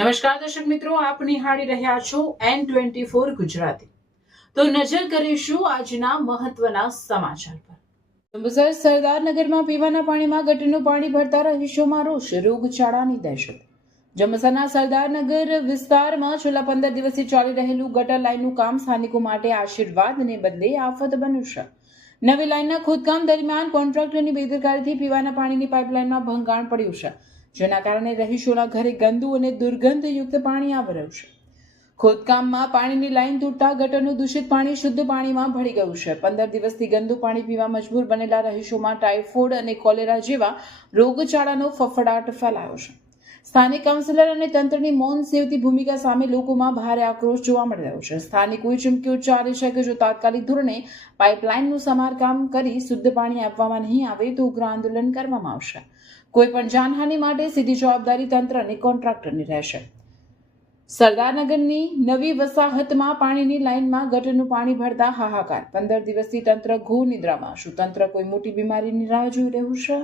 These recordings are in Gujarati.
નમસ્કાર દર્શક મિત્રો, આપ નિહાળી રહ્યા છો એન ટ્વેન્ટી ફોર ગુજરાતી. તો નજર કરીશું આજના મહત્વના સમાચાર પર. અંબુસર સરદારનગરમાં પીવાના પાણીમાં ગટરનું પાણી ભરતા રહીશોમાં રોષ, રોગચાળાની દહેશત. જંબુસરના સરદારનગર વિસ્તારમાં છેલ્લા પંદર દિવસથી ચાલી રહેલું ગટર લાઇનનું કામ સ્થાનિકો માટે આશીર્વાદને બદલે આફત બન્યું છે. નવી લાઇનના ખોદકામ દરમિયાન કોન્ટ્રાક્ટરની બેદરકારીથી પીવાના પાણીની પાઇપલાઇનમાં ભંગાણ પડ્યું છે, જેના કારણે રહીશોના ઘરે ગંદુ અને દુર્ગંધયુક્ત પાણી આવી છે. ખોદકામમાં પાણીની લાઇન તૂટતા ગટરનું દૂષિત પાણી શુદ્ધ પાણીમાં ભળી ગયું છે. પંદર દિવસથી ગંદુ પાણી પીવા મજબૂર બનેલા રહીશોમાં ટાઇફોઇડ અને કોલેરા જેવા રોગચાળાનો ફફડાટ ફેલાયો છે. સ્થાનિક કાઉન્સિલર અને તંત્રની મૌન સેવતી ભૂમિકા સામે લોકોમાં ભારે આક્રોશ જોવા મળી રહ્યો છે. સ્થાનિકોએ ચીમકી ઉચ્ચારી છે કે જો તાત્કાલિક ધોરણે પાઇપલાઇનનું સમારકામ કરી શુદ્ધ પાણી આપવામાં નહીં આવે તો ઉગ્ર આંદોલન કરવામાં આવશે. કોઈ પણ જાનહાનિ માટે સીધી જવાબદારી તંત્ર અને કોન્ટ્રાક્ટરની રહેશે. સરદારનગરની નવી વસાહતમાં પાણીની લાઇનમાં ગટરનું પાણી ભરતા હાહાકાર. પંદર દિવસથી તંત્ર ઘોર નિદ્રામાં. શું તંત્ર કોઈ મોટી બીમારીની રાહ જોઈ રહ્યું છે?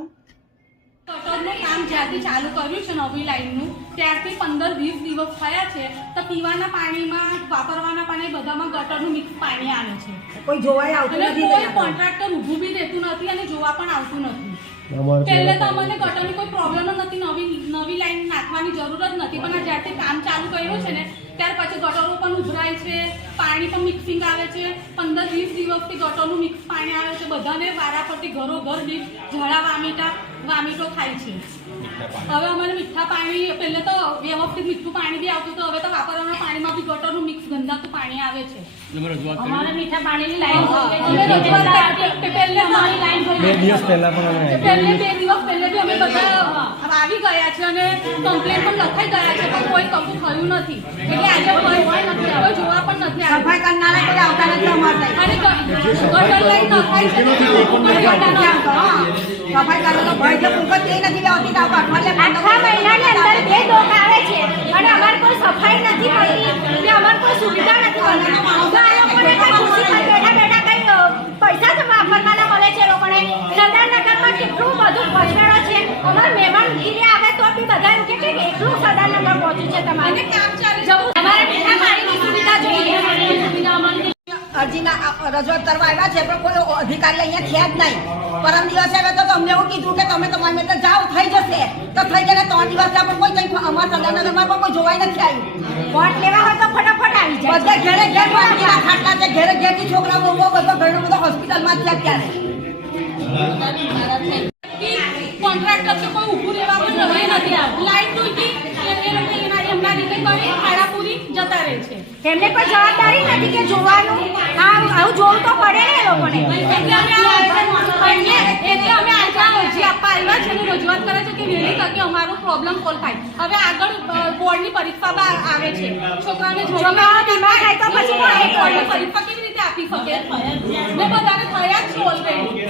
ગટરનું કામ જ્યારથી ચાલુ કર્યું છે નવી લાઈનનું ત્યારથી પંદર વીસ દિવસ થયા છે તો પીવાના પાણીમાં વાપરવાના પાણી બધામાં ગટરનું મિક્સ પાણી આવે છે. કોઈ જોવાય આવતું નથી કોઈ કોન્ટ્રાક્ટર ઊભું બી રહેતું નથી અને જોવા પણ આવતું નથી. પહેલે તો અમને ગટરની કોઈ પ્રોબ્લેમ નથી નવી નવી લાઈન નાખવાની જરૂર જ નથી પણ આ જ્યારથી કામ ચાલુ કર્યું છે ને ત્યાર પછી ગટરો પણ ઉભરાય છે પાણી પણ મિક્સિંગ આવે છે પંદર વીસ દિવસથી ગટરનું મિક્સ પાણી આવે છે બધાને વારાફરતી ઘરો ઘર દીઠ ઝાડા વામીટા વામીટો થાય છે. હવે અમારે મીઠા પાણી પહેલે તો વ્યવસ્થિત મીઠું પાણી બી આવતું હતું હવે તો વાપરવાના પાણીમાં બી ગટરનું મિક્સ ગંદાતું પાણી આવે છે. અમારે મીઠા પાણીની લાઈન પહેલે લાઈન બે દિવસ પહેલા પણ પહેલે બે દિવસ પહેલે બી અમે બધા આવી ગયા છે અને કમ્પ્લેન પણ લખાઈ ગયા છે પણ કોઈ કશું થયું નથી. એટલે આજે કોઈ કોઈ જોવા પણ નથી સફાઈ કરનારા કોઈ આવતા નથી અમારે અને ગટર લઈ નખાઈ છે નથી. સફાઈ કરવાનો ભય છે ફૂંકત તે નથી આવતી તો આખા મહિનાની અંદર બે ડોક આવે છે અને અમારે કોઈ સફાઈ નથી મળતી ને અમારે કોઈ સુવિધા નથી મળતી તો આ લોકોને કઈ ખુશી પર બેઠા બેઠા કઈ અ, પૈસા જ વાપરવાના મળે છે એ લોકોને સરદારનગરમાં કેટલું બધું પહોંચાડો છે અમારે મહેમાન ગીરે આવે તો બી બધા એમ કે કે એટલું સરદારનગર પહોંચ્યું છે તમારે અને કામ ચાલે છે. જવું અમારે મીઠા પાણીની સુવિધા જોઈએ સુવિધા અમને અરજીના રજૂઆત કરવા આવ્યા છે પણ કોઈ અધિકારી અહીંયા થયા જ નહીં. પરમ દિવસે આવ્યા તો તમને એવું કીધું કે તમે તમારી મેં જાઓ થઈ જશે. તો થઈ જાય ત્રણ દિવસ પણ કોઈ કંઈ અમારા સદાનગરમાં પણ કોઈ જોવાય નથી આવ્યું. વોટ લેવા હોય તો ફટાફટ આવી જાય. બધા ઘેરે ઘેર ખાટલા છે ઘેરે ઘેરથી છોકરાઓ બહુ બધો ઘણો બધો હોસ્પિટલમાં છે અત્યારે. કોન્ટ્રાક્ટર જતા રહે છે. એમને પણ જવાબદારી નથી કે જોવાનું. આ આવું જોવું તો પડે ને લોકોને. એટલે અમે આટલા અરજી આપવા આવ્યા છે રજૂઆત કરે છે કે વહેલી તકે અમારો પ્રોબ્લેમ કોલ થાય. હવે આગળ બોર્ડની પરીક્ષામાં આવે છે. છોકરાને જોવામાં પરીક્ષા કેવી રીતે આપી શકે? મેં બધાને ફરિયાદ છે ઓલરેડી